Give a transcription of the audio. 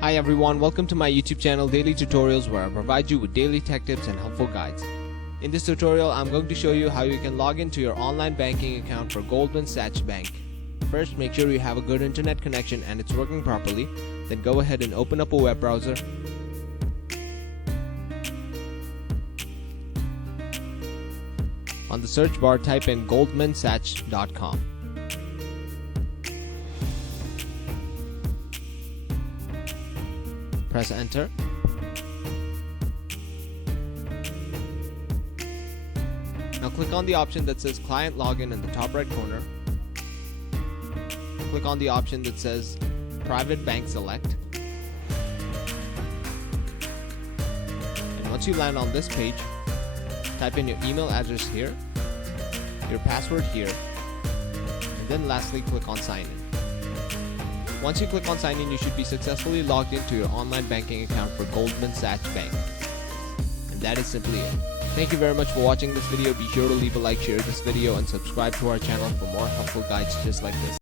Hi everyone, welcome to my YouTube channel Daily Tutorials, where I provide you with daily tech tips and helpful guides. In this tutorial, I'm going to show you how you can log into your online banking account for Goldman Sachs Bank. First, make sure you have a good internet connection and it's working properly. Then go ahead and open up a web browser. On the search bar, type in goldmensachs.com. Press enter. Now click on the option that says Client Login in the top right corner. Click on the option that says Private Bank Select. And once you land on this page, type in your email address here, your password here, and then lastly click on Sign In. Once you click on Sign In, you should be successfully logged into your online banking account for Goldman Sachs Bank. And that is simply it. Thank you very much for watching this video. Be sure to leave a like, share this video, and subscribe to our channel for more helpful guides just like this.